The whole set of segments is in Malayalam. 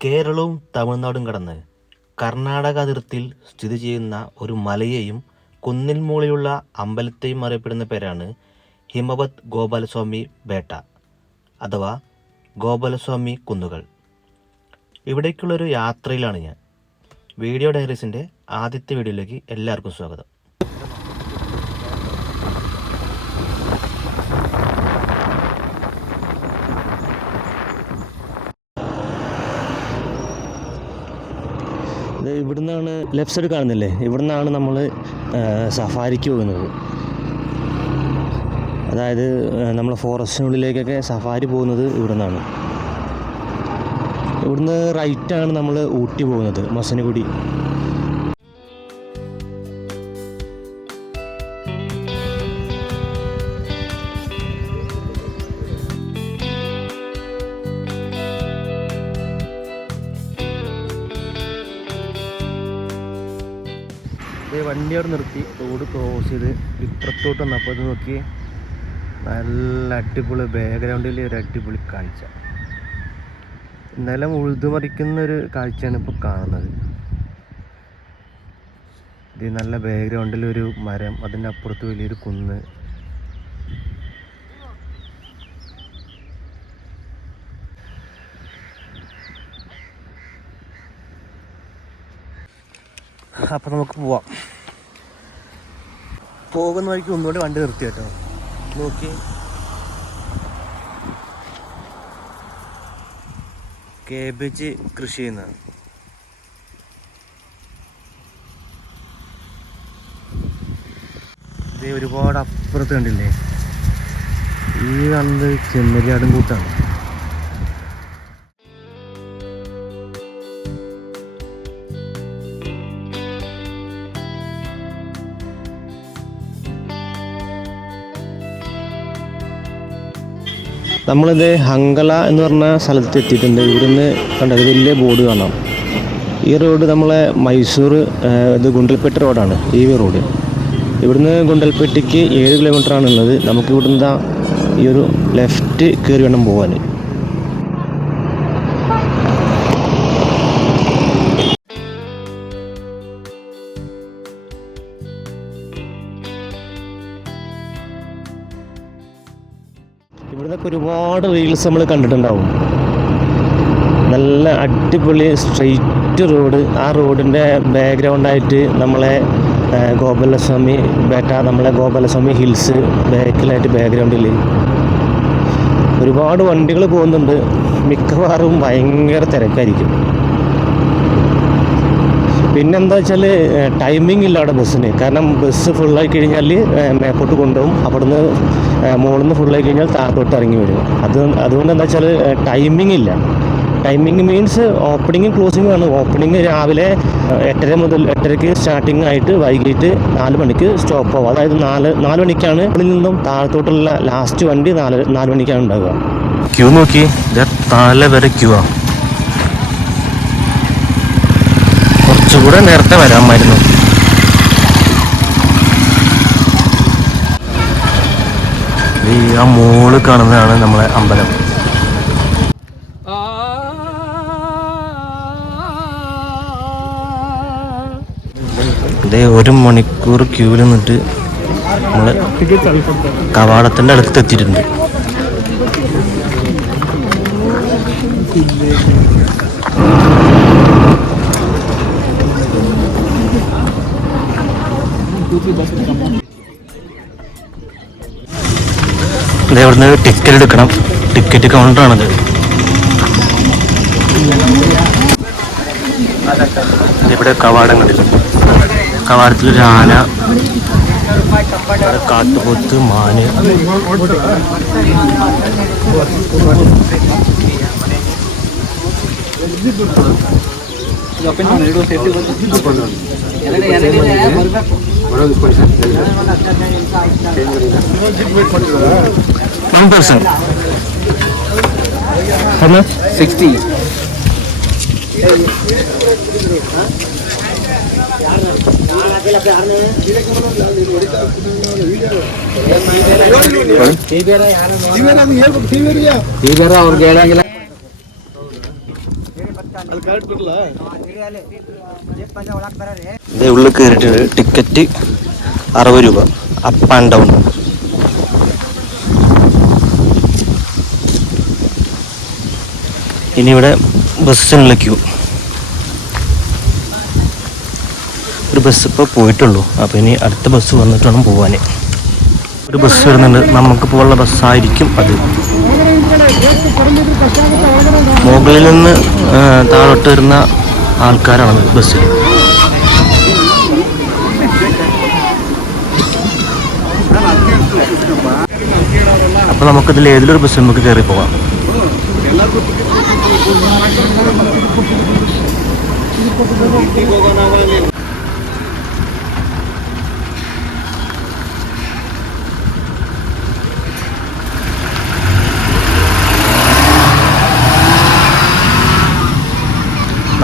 കേരളവും തമിഴ്നാടും കടന്ന് കർണാടക അതിർത്തിയിൽ സ്ഥിതി ചെയ്യുന്ന ഒരു മലയെയും കുന്നിൻ മുകളിലുള്ള അമ്പലത്തെയും അറിയപ്പെടുന്ന പേരാണ് ഹിമവത് ഗോപാലസ്വാമി ബേട്ട അഥവാ ഗോപാലസ്വാമി കുന്നുകൾ. ഇവിടേക്കുള്ളൊരു യാത്രയിലാണ് ഞാൻ. വീഡിയോ ഡയറീസിൻ്റെ ആദ്യത്തെ വീഡിയോയിലേക്ക് എല്ലാവർക്കും സ്വാഗതം. ഇവിടുന്നാണ് ലെഫ്റ്റ് സൈഡ് കാണുന്നില്ലേ, ഇവിടുന്നാണ് നമ്മൾ സഫാരിക്ക് പോകുന്നത്. അതായത് നമ്മൾ ഫോറസ്റ്റിനുള്ളിലേക്കൊക്കെ സഫാരി പോകുന്നത് ഇവിടുന്നാണ്. ഇവിടുന്ന് റൈറ്റാണ് നമ്മൾ ഊട്ടി പോകുന്നത്, മസനഗുഡി. വണ്ടി അവിടെ നിർത്തി റോഡ് ക്രോസ് ചെയ്ത് ഇപ്പുറത്തോട്ട് വന്നപ്പോൾ ഇത് നോക്കി, നല്ല അടിപൊളി ബാക്ക്ഗ്രൗണ്ടിൽ ഒരു അടിപൊളി കാഴ്ച. നിലം ഉഴുതുമറിക്കുന്നൊരു കാഴ്ചയാണ് ഇപ്പോൾ കാണുന്നത്. ഇത് നല്ല ബാക്ക്ഗ്രൗണ്ടിലൊരു മരം, അതിൻ്റെ അപ്പുറത്ത് വലിയൊരു കുന്ന്. അപ്പം നമുക്ക് പോവാം. പോകുന്ന വഴിക്ക് ഒന്നുകൂടി വണ്ടി നിർത്തി കേട്ടോ. നോക്കി, കേബേജ് കൃഷി ചെയ്യുന്നതാണ്. ഇത് ഒരുപാട് അപ്പുറത്ത് കണ്ടില്ലേ, ഈ കാണുന്നത് ചെമ്മരിയാടും കൂട്ടാണ്. നമ്മളിത് ഹങ്കല എന്ന് പറഞ്ഞ സ്ഥലത്ത് എത്തിയിട്ടുണ്ട്. ഇവിടുന്ന് കണ്ടത് വലിയ ബോർഡ് കാണാം. ഈ റോഡ് നമ്മളെ മൈസൂർ ഇത് ഗുണ്ടൽപേട്ട റോഡാണ് ഈ റോഡ്. ഇവിടുന്ന് ഗുണ്ടൽപേട്ടയ്ക്ക് 7 കിലോമീറ്ററാണ് ഉള്ളത്. നമുക്ക് ഇവിടുന്ന് ഈ ഒരു ലെഫ്റ്റ് കയറി വേണം പോകാൻ. ഇവിടുന്നൊക്കെ ഒരുപാട് റീൽസ് നമ്മൾ കണ്ടിട്ടുണ്ടാവും. നല്ല അടിപൊളി സ്ട്രെയിറ്റ് റോഡ്. ആ റോഡിൻ്റെ ബാക്ക്ഗ്രൗണ്ടായിട്ട് നമ്മളെ ഗോപാലസ്വാമി ബേട്ട, നമ്മളെ ഗോപാലസ്വാമി ഹിൽസ് ബാക്കിലായിട്ട് ബാക്ക്ഗ്രൗണ്ടിൽ ഒരുപാട് വണ്ടികൾ പോകുന്നുണ്ട്. മിക്കവാറും ഭയങ്കര തിരക്കായിരിക്കും. പിന്നെന്താ വെച്ചാൽ ടൈമിംഗ് ഇല്ല അവിടെ ബസ്സിന്. കാരണം ബസ് ഫുള്ളായി കഴിഞ്ഞാൽ മേപ്പോട്ട് കൊണ്ടുപോകും, അവിടുന്ന് മുകളിൽ നിന്ന് ഫുള്ളായി കഴിഞ്ഞാൽ താഴത്തോട്ട് ഇറങ്ങി വരും. അതുകൊണ്ട് എന്താ വെച്ചാൽ ടൈമിംഗ് ഇല്ല. ടൈമിംഗ് മീൻസ് ഓപ്പണിങ്ങും ക്ലോസിങ്ങും ആണ്. ഓപ്പണിങ് രാവിലെ 8:30 മുതൽ 8:30ക്ക് സ്റ്റാർട്ടിങ് ആയിട്ട് വൈകിട്ട് 4 മണിക്ക് സ്റ്റോപ്പ് ആവും. അതായത് 4 മണിക്കാണ് ഇവിടെ നിന്നും താഴത്തോട്ടുള്ള ലാസ്റ്റ് വണ്ടി 4 മണിക്കാണ് ഉണ്ടാവുക. ക്യൂ നോക്കി, തല വരെ ക്യൂ ആണ്. കുറച്ചുകൂടെ നേരത്തെ വരാമായിരുന്നു. ആ മോള് കാണുന്നതാണ് നമ്മളെ അമ്പലം. ഇതേ 1 മണിക്കൂർ ക്യൂവിൽ നിന്നിട്ട് നമ്മൾ കവാടത്തിൻ്റെ അടുത്ത് എത്തിയിട്ടുണ്ട്. ഇവിടുന്ന് ടിക്കറ്റ് എടുക്കണം. ടിക്കറ്റ് കൗണ്ടറാണത്. ഇവിടെ കവാടങ്ങളിൽ കവാടത്തിലൊരു ആന, കാട്ടുപോത്ത്, മാന്. One person. How much? 60. ഇത് ഉള്ളിൽ കയറിയിട്ടുണ്ട്. ടിക്കറ്റ് 60 രൂപ, അപ്പ് ആൻഡ് ഡൗൺ. ഇനി ഇവിടെ ബസ്സിനുള്ള ക്യൂ. ഒരു ബസ് ഇപ്പോൾ പോയിട്ടുള്ളൂ, അപ്പോൾ ഇനി അടുത്ത ബസ് വന്നിട്ട് വേണം പോകാൻ. ഒരു ബസ് വരുന്നുണ്ട്, നമുക്ക് പോകാനുള്ള ബസ്സായിരിക്കും അത്. മുകളിൽ നിന്ന് താഴോട്ട് വരുന്ന ആൾക്കാരാണ് ബസ്സിൽ. അപ്പോൾ നമുക്കിതിൽ ഏതിലൊരു ബസ് നമുക്ക് കയറി പോകാം.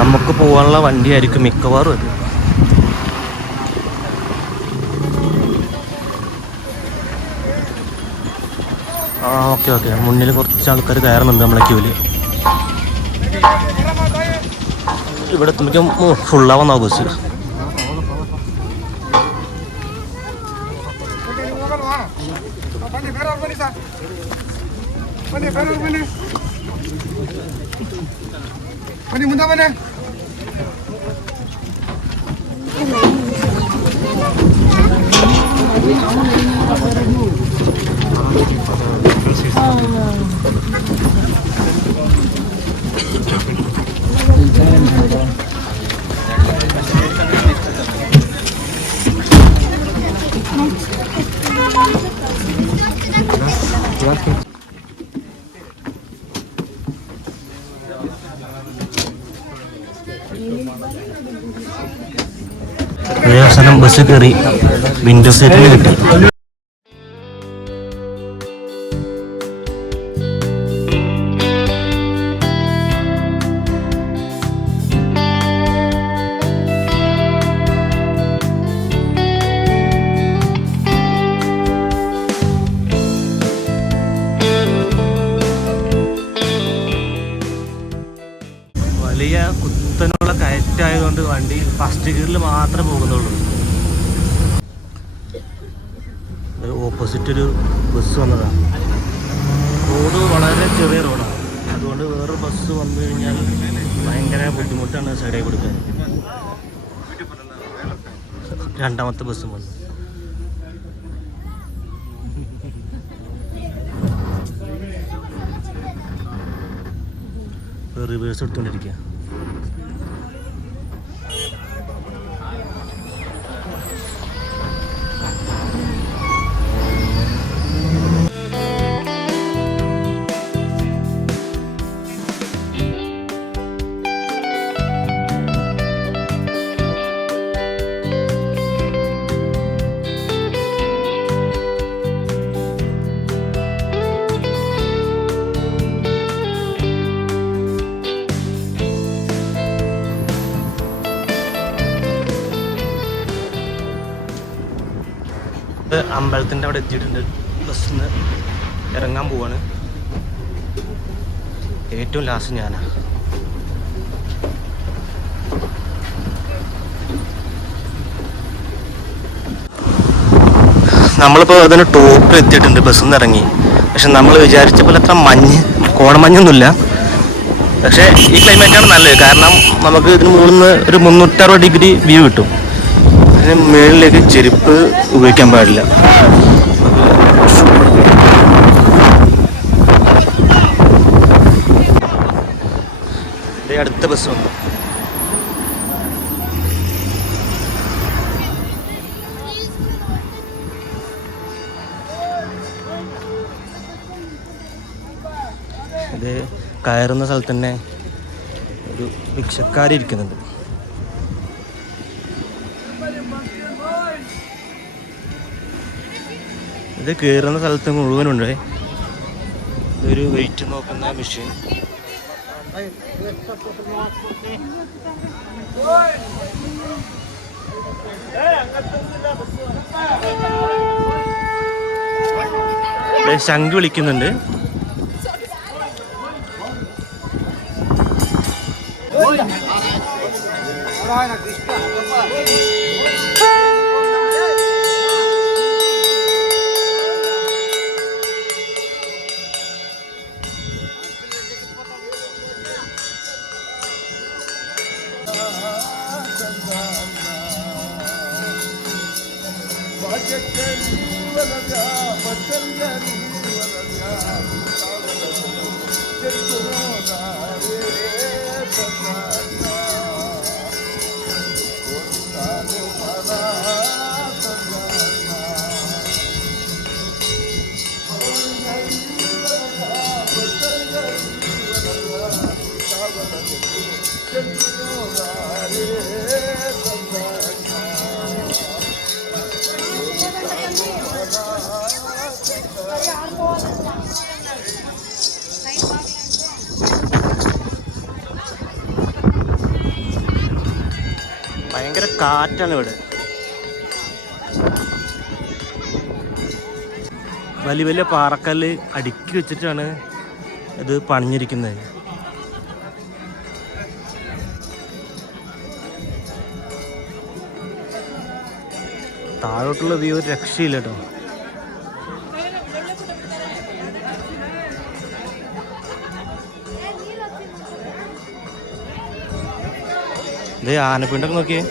നമുക്ക് പോകാനുള്ള വണ്ടിയായിരിക്കും മിക്കവാറും അത്. ഓക്കെ മുന്നിൽ കുറച്ച് ആൾക്കാർ കയറുന്നുണ്ട് നമ്മളെ ക്യൂല്. ഇവിടെ എത്തുമ്പോഴേക്കും ഫുള്ളാവുന്ന ബസ്. അവസാനം ബസ് കയറി വിൻഡോ സീറ്റിൽ കിട്ടി. വലിയ കുത്തനുള്ള കയറ്റായതുകൊണ്ട് വണ്ടി ഫസ്റ്റ് ഗിയറിൽ മാത്രമേ പോകുന്നുള്ളൂ. ഓപ്പോസിറ്റ് ഒരു ബസ് വന്നതാണ്. റോഡ് വളരെ ചെറിയ റോഡാണ്, അതുകൊണ്ട് വേറൊരു ബസ് വന്നു കഴിഞ്ഞാൽ ഭയങ്കര ബുദ്ധിമുട്ടാണ് സൈഡിൽ കൊടുക്കാൻ. രണ്ടാമത്തെ ബസ്സും വന്നു. റിവേഴ്സ് എടുത്തുകൊണ്ടിരിക്കുക. അമ്പലത്തിൻ്റെ അവിടെ എത്തിയിട്ടുണ്ട്. ബസ്സിൽ നിന്ന് ഇറങ്ങാൻ പോവാണ്. ഏറ്റവും ലാസ്റ്റ് ഞാനാ. നമ്മളിപ്പോൾ അതിന് ടോപ്പിൽ എത്തിയിട്ടുണ്ട്. ബസ്സിൽ നിന്ന് ഇറങ്ങി. പക്ഷെ നമ്മൾ വിചാരിച്ച പോലെ അത്ര കോടമഞ്ഞൊന്നുമില്ല. പക്ഷേ ഈ ക്ലൈമറ്റാണ് നല്ലത്, കാരണം നമുക്ക് ഇതിന് മുകളിൽ നിന്ന് ഒരു 360 ഡിഗ്രി വ്യൂ കിട്ടും. അതിന് മുകളിലേക്ക് ചെരുപ്പ് ഉപയോഗിക്കാൻ പാടില്ല. അടുത്ത ബസ് വന്നു. ഇത് കയറുന്ന സ്ഥലത്ത് തന്നെ ഒരു ഭിക്ഷക്കാരി ഇരിക്കുന്നുണ്ട്. ഇത് കയറുന്ന സ്ഥലത്ത് മുഴുവനുണ്ട് ഒരു വെയിറ്റ് നോക്കുന്ന മെഷീൻ. ശംഖ് വിളിക്കുന്നുണ്ട്. ഭയങ്കര കാറ്റാണ് ഇവിടെ. വലിയ വലിയ പാറക്കല്ല് അടുക്കി വെച്ചിട്ടാണ് ഇത് പണിഞ്ഞിരിക്കുന്നത്. താഴോട്ടുള്ള വ്യൂ ഒരു രക്ഷയില്ല കേട്ടോ. ഇതേ ആനപ്പിണ്ടൊക്കെ നോക്കിയേ.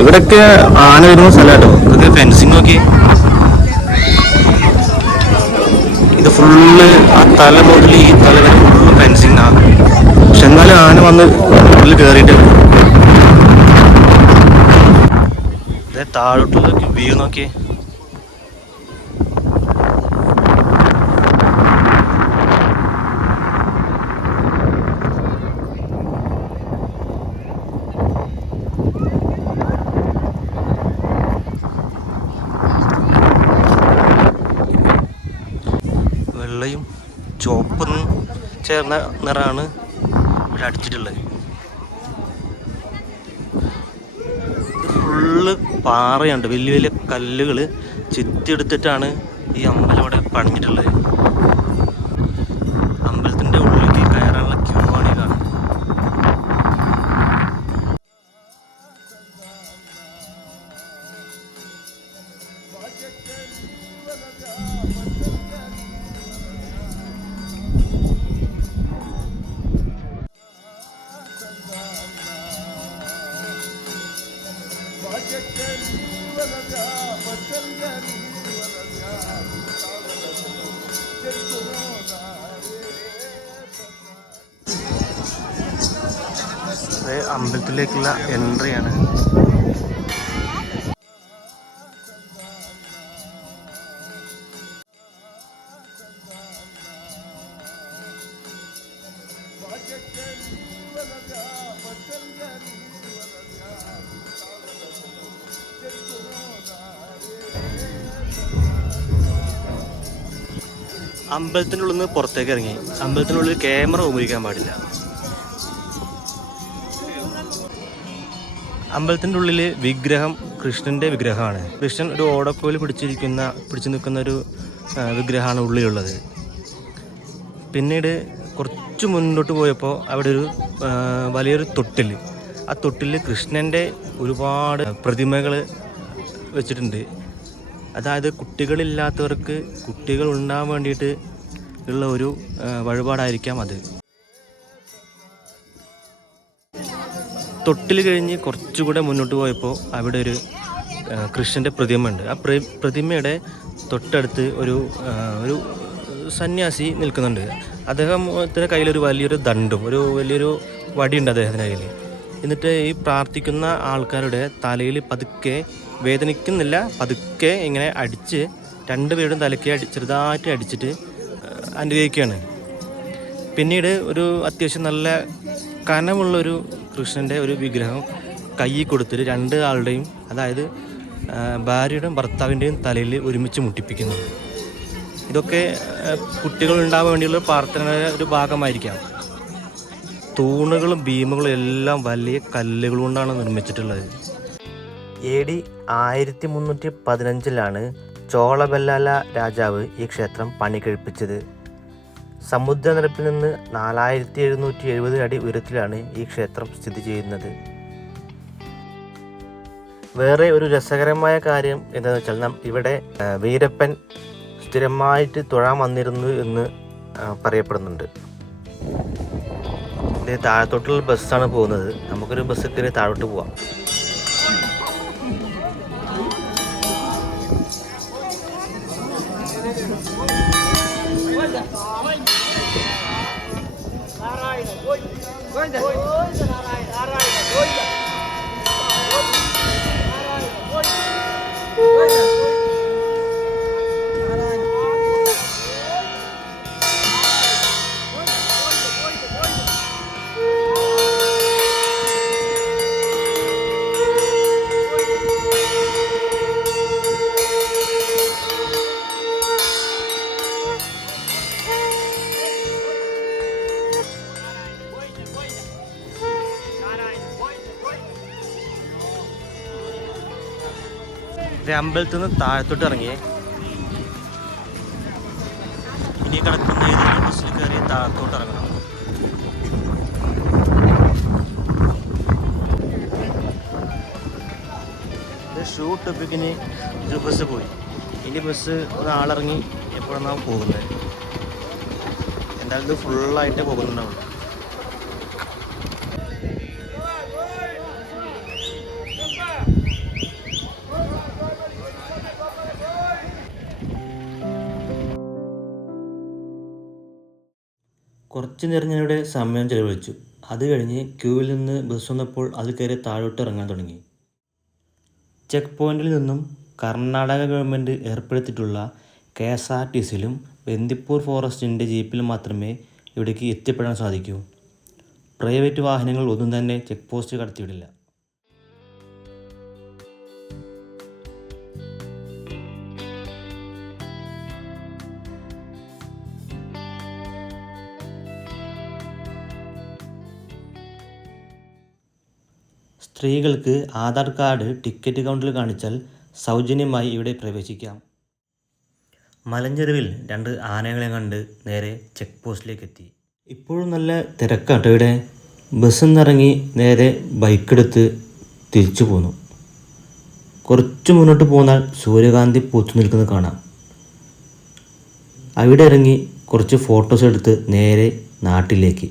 ഇവിടൊക്കെ ആന വരുന്ന സ്ഥലമാട്ടോ. ഇതൊക്കെ ഫെൻസിങ് നോക്കി. ഇത് ഫുള്ള് ആ തല മുതൽ ഈ തല വരെ ഫുള്ള് ഫെൻസിങ് ആണ്. പക്ഷെ എന്നാലും ആന വന്ന് ഉള്ളിൽ കയറിയിട്ടുണ്ട്. താഴോട്ടുള്ള വ്യൂ നോക്കിയേ. വെള്ളയും ചുവപ്പും ചേർന്ന നിറമാണ് ഇവിടെ അടിച്ചിട്ടുള്ളത്. ഫുള്ള് പാറയുണ്ട്. വലിയ വലിയ കല്ലുകൾ ചെത്തിയെടുത്തിട്ടാണ് ഈ അമ്പലം ഇവിടെ പണിഞ്ഞിട്ടുള്ളത്. അമ്പലത്തിൻ്റെ ഉള്ളിലേക്ക് കയറാനുള്ള ക്യൂ ആണ് ഈ കാണുന്നത്. അമ്പലത്തിലേക്കുള്ള എൻട്രിയാണ്. അമ്പലത്തിൻ്റെ ഉള്ളിൽ നിന്ന് പുറത്തേക്ക് ഇറങ്ങി. അമ്പലത്തിനുള്ളിൽ ക്യാമറ ഉപയോഗിക്കാൻ പാടില്ല. അമ്പലത്തിൻ്റെ ഉള്ളിൽ വിഗ്രഹം കൃഷ്ണൻ്റെ വിഗ്രഹമാണ്. കൃഷ്ണൻ ഒരു ഓടക്കോല് പിടിച്ചു നിൽക്കുന്ന ഒരു വിഗ്രഹമാണ് ഉള്ളിലുള്ളത്. പിന്നീട് കുറച്ച് മുന്നോട്ട് പോയപ്പോൾ അവിടെ ഒരു വലിയൊരു തൊട്ടിൽ. ആ തൊട്ടിൽ കൃഷ്ണൻ്റെ ഒരുപാട് പ്രതിമകൾ വെച്ചിട്ടുണ്ട്. അതായത് കുട്ടികളില്ലാത്തവർക്ക് കുട്ടികൾ ഉണ്ടാകാൻ വേണ്ടിയിട്ട് ഉള്ള ഒരു വഴിപാടായിരിക്കാം അത്. തൊട്ടിൽ കഴിഞ്ഞ് കുറച്ചുകൂടെ മുന്നോട്ട് പോയപ്പോൾ അവിടെ ഒരു കൃഷ്ണൻ്റെ പ്രതിമ ഉണ്ട്. ആ പ്രതിമയുടെ തൊട്ടടുത്ത് ഒരു സന്യാസി നിൽക്കുന്നുണ്ട്. അദ്ദേഹത്തിൻ്റെ കയ്യിലൊരു വലിയൊരു ദണ്ഡും വലിയൊരു വടിയുണ്ട് അദ്ദേഹത്തിൻ്റെ കയ്യിൽ. എന്നിട്ട് ഈ പ്രാർത്ഥിക്കുന്ന ആൾക്കാരുടെ തലയിൽ പതുക്കെ, വേദനിക്കുന്നില്ല, പതുക്കെ ഇങ്ങനെ അടിച്ച് രണ്ടുപേരുടെയും തലയ്ക്ക് ചെറുതായിട്ട് അടിച്ചിട്ട് അനുഗ്രഹിക്കുകയാണ്. പിന്നീട് ഒരു അത്യാവശ്യം നല്ല കനമുള്ളൊരു കൃഷ്ണൻ്റെ ഒരു വിഗ്രഹം കയ്യിൽ കൊടുത്തിട്ട് രണ്ട് ആളുടെയും, അതായത് ഭാര്യയുടെയും ഭർത്താവിൻ്റെയും തലയിൽ ഒരുമിച്ച് മുട്ടിപ്പിക്കുന്നു. ഇതൊക്കെ കുട്ടികൾ ഉണ്ടാകാൻ വേണ്ടിയുള്ള പ്രാർത്ഥനയുടെ ഒരു ഭാഗമായിരിക്കാം. തൂണുകളും ഭീമുകളും എല്ലാം വലിയ കല്ലുകൾ കൊണ്ടാണ് നിർമ്മിച്ചിട്ടുള്ളത്. AD 1315 ചോളബല്ലാല രാജാവ് ഈ ക്ഷേത്രം പണി കഴിപ്പിച്ചത്. സമുദ്രനിരപ്പിൽ നിന്ന് 4770 അടി ഉയരത്തിലാണ് ഈ ക്ഷേത്രം സ്ഥിതി ചെയ്യുന്നത്. വേറെ ഒരു രസകരമായ കാര്യം എന്താണെന്ന് വെച്ചാൽ ഇവിടെ വീരപ്പൻ സ്ഥിരമായിട്ട് തൊഴാൻ വന്നിരുന്നു എന്ന് പറയപ്പെടുന്നുണ്ട്. ഇത് താഴത്തോട്ടുള്ള ബസ്സാണ് പോകുന്നത്. നമുക്കൊരു ബസ് കയറി താഴോട്ട് പോവാം. അമ്പലത്തിൽ നിന്ന് താഴത്തോട്ട് ഇറങ്ങിയേ ഇനി കിടക്കുന്ന ഏതെങ്കിലും ബസ്സിൽ കയറി താഴത്തോട്ട് ഇറങ്ങണം. ഷൂട്ട് ടോപ്പിക്കിന് ഒരു ബസ് പോയി. ഇനി ബസ് ആളിറങ്ങി എപ്പോഴാണ് പോകുന്നത്. എന്തായാലും ഇത് ഫുള്ളായിട്ട് പോകുന്നുണ്ടാവും. കുറച്ച് നേരം ഞാനിവിടെ സമയം ചെലവഴിച്ചു. അത് കഴിഞ്ഞ് ക്യൂവിൽ നിന്ന് ബസ് വന്നപ്പോൾ അത് കയറി താഴോട്ട് ഇറങ്ങാൻ തുടങ്ങി. ചെക്ക് പോയിന്റിൽ നിന്നും കർണാടക ഗവൺമെൻറ് ഏർപ്പെടുത്തിയിട്ടുള്ള KSRTCയിലും ബന്ദിപ്പൂർ ഫോറസ്റ്റിൻ്റെ ജീപ്പിൽ മാത്രമേ ഇവിടേക്ക് എത്തിപ്പെടാൻ സാധിക്കൂ. പ്രൈവറ്റ് വാഹനങ്ങൾ ഒന്നും തന്നെ ചെക്ക് പോസ്റ്റ് കടത്തിവിടില്ല. സ്ത്രീകൾക്ക് ആധാർ കാർഡ് ടിക്കറ്റ് കൗണ്ടറിൽ കാണിച്ചാൽ സൗജന്യമായി ഇവിടെ പ്രവേശിക്കാം. മലഞ്ചെരുവിൽ 2 ആനകളെ കണ്ട് നേരെ ചെക്ക് പോസ്റ്റിലേക്ക് എത്തി. ഇപ്പോഴും നല്ല തിരക്കാട്ടോ ഇവിടെ. ബസ്സിൽ നിന്നിറങ്ങി നേരെ ബൈക്കെടുത്ത് തിരിച്ചു പോന്നു. കുറച്ച് മുന്നോട്ട് പോന്നാൽ സൂര്യകാന്തി പൂത്തു നിൽക്കുന്നത് കാണാം. അവിടെ ഇറങ്ങി കുറച്ച് ഫോട്ടോസ് എടുത്ത് നേരെ നാട്ടിലേക്ക്.